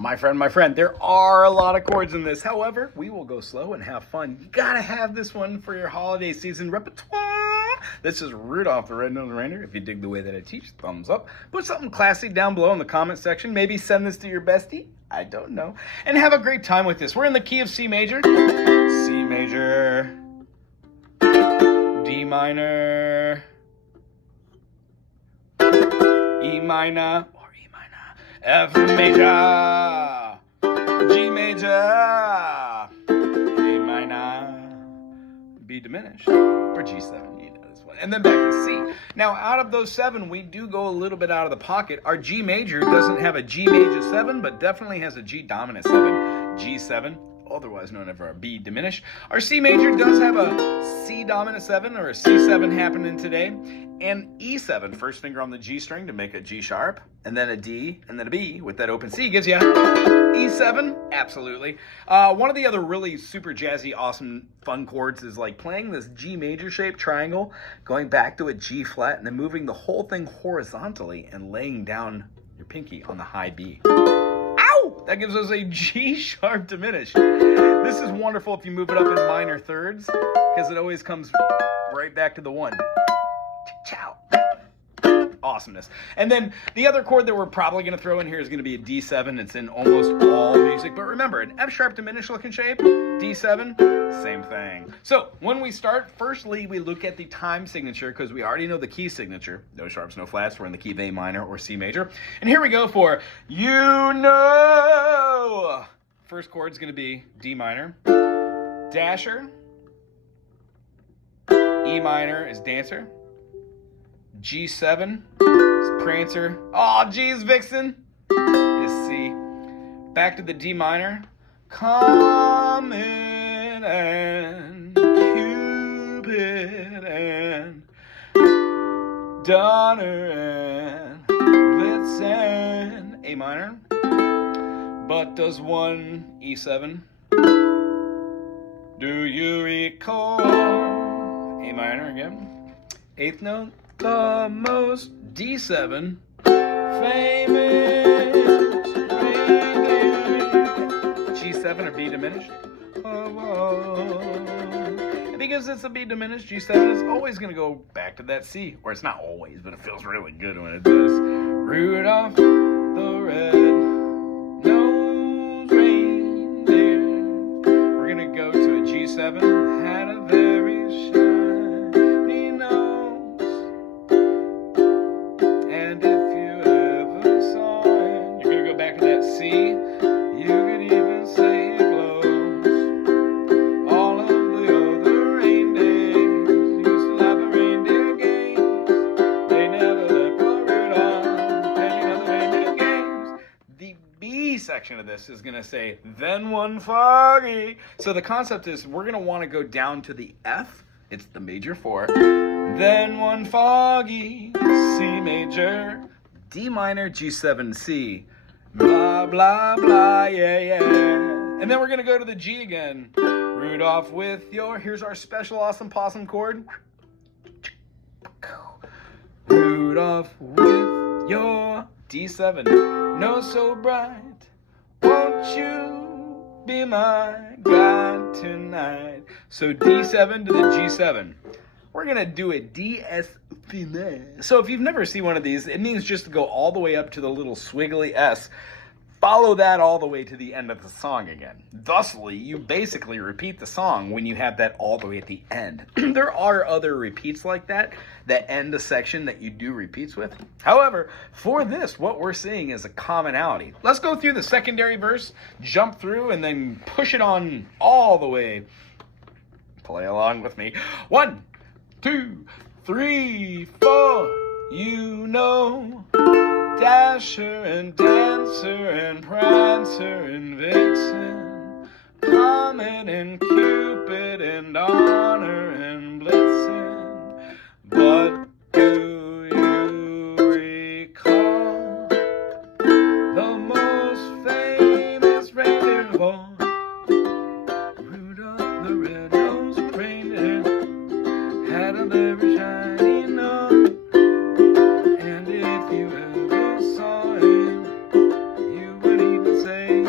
My friend, there are a lot of chords in this. However, we will go slow and have fun. You gotta have this one for your holiday season repertoire. This is Rudolph the Red-Nosed Reindeer. If you dig the way that I teach, thumbs up. Put something classy down below in the comment section. Maybe send this to your bestie. I don't know. And have a great time with this. We're in the key of C major. C major. D minor. E minor. F major, G major, A minor, B diminished, or G7, you know this one, and then back to C. Now, out of those 7, we do go a little bit out of the pocket. Our G major doesn't have a G major 7, but definitely has a G dominant 7, G7, otherwise known as our B diminished. Our C major does have a C dominant 7, or a C7 happening today, and E7, first finger on the G string to make a G sharp, and then a D, and then a B with that open C gives you E7, absolutely. One of the other really super jazzy, awesome, fun chords is like playing this G major shaped triangle, going back to a G flat, and then moving the whole thing horizontally and laying down your pinky on the high B. Ow! That gives us a G sharp diminished. This is wonderful if you move it up in minor thirds, because it always comes right back to the 1. Ciao. Awesomeness. And then the other chord that we're probably going to throw in here is going to be a D7. It's in almost all music. But remember, an F sharp diminished looking shape, D7, same thing. So when we start, firstly, we look at the time signature because we already know the key signature. No sharps, no flats. We're in the key of A minor or C major. And here we go for You Know. First chord is going to be D minor. Dasher. E minor is dancer. G7 is Prancer. Oh, G is Vixen. Is C. Back to the D minor. Comet and Cupid and Donner and Blitzen. A minor. But does 1 E7. Do you recall? A minor again. 8th note. The most D7 famous Reindeer. G7 or B diminished. And because it's a B diminished, G7 is always going to go back to that C. Or it's not always, but it feels really good when it does. Rudolph the Red-Nosed Reindeer. We're going to go to a G7. Had a very shiny nose. And if you ever saw it, you're going to go back to that C. You could even say it glows. All of the other reindeers used to laugh at reindeer games. They never let go Rudolph any other reindeer games. The B section of this is going to say, then one foggy. So the concept is we're going to want to go down to the F. It's the major 4. Then one foggy, C major, D minor, G7, C, blah, blah, blah, yeah, yeah. And then we're going to go to the G again. Rudolph with your, here's our special awesome possum chord. Rudolph with your D7, nose so bright, won't you be my guide tonight? So D7 to the G7. We're going to do a DS finesse. So if you've never seen one of these, it means just to go all the way up to the little swiggly S. Follow that all the way to the end of the song again. Thusly, you basically repeat the song when you have that all the way at the end. There are other repeats like that end a section that you do repeats with. However, for this, what we're seeing is a commonality. Let's go through the secondary verse, jump through, and then push it on all the way. Play along with me. 1, 2, 3, 4. You know, Dasher and Dancer and Prancer and Vixen, Comet and Cupid and Donner and Blitzen. But do you recall the most famous reindeer of all? Rudolph the Red-Nosed Reindeer had a very shiny nose, and if you ever saw him, you would even say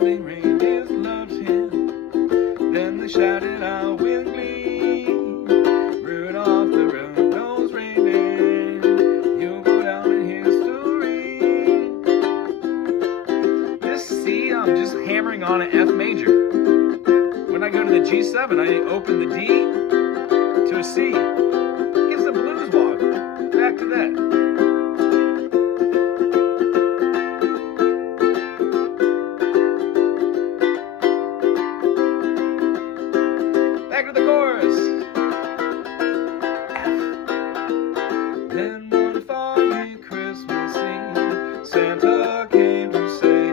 the reindeers loved him. Then they shouted out with glee, Rudolph the red-nosed reindeer, you'll go down in history. This C, I'm just hammering on an F major. When I go to the G7, I open the D to a C. Gives a blues walk. Back to that. Back to the chorus. F. Then one foggy Christmas Eve, Santa came to say,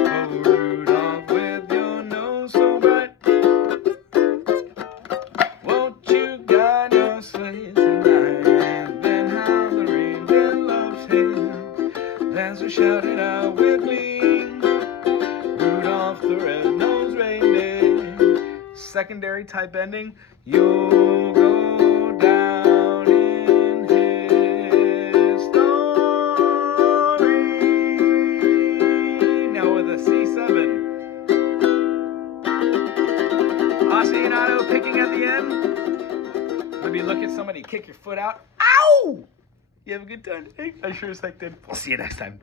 "Oh, Rudolph, with your nose so bright, won't you guide your sleigh tonight?" Then how the reindeer loved him, as we shouted out with glee, Rudolph the red-nosed reindeer. Secondary type ending, you'll go down in history. Now with a C7. Ostinato picking at the end. Maybe look at somebody, kick your foot out. Ow! You have a good time today? I sure as heck did. We'll see you next time.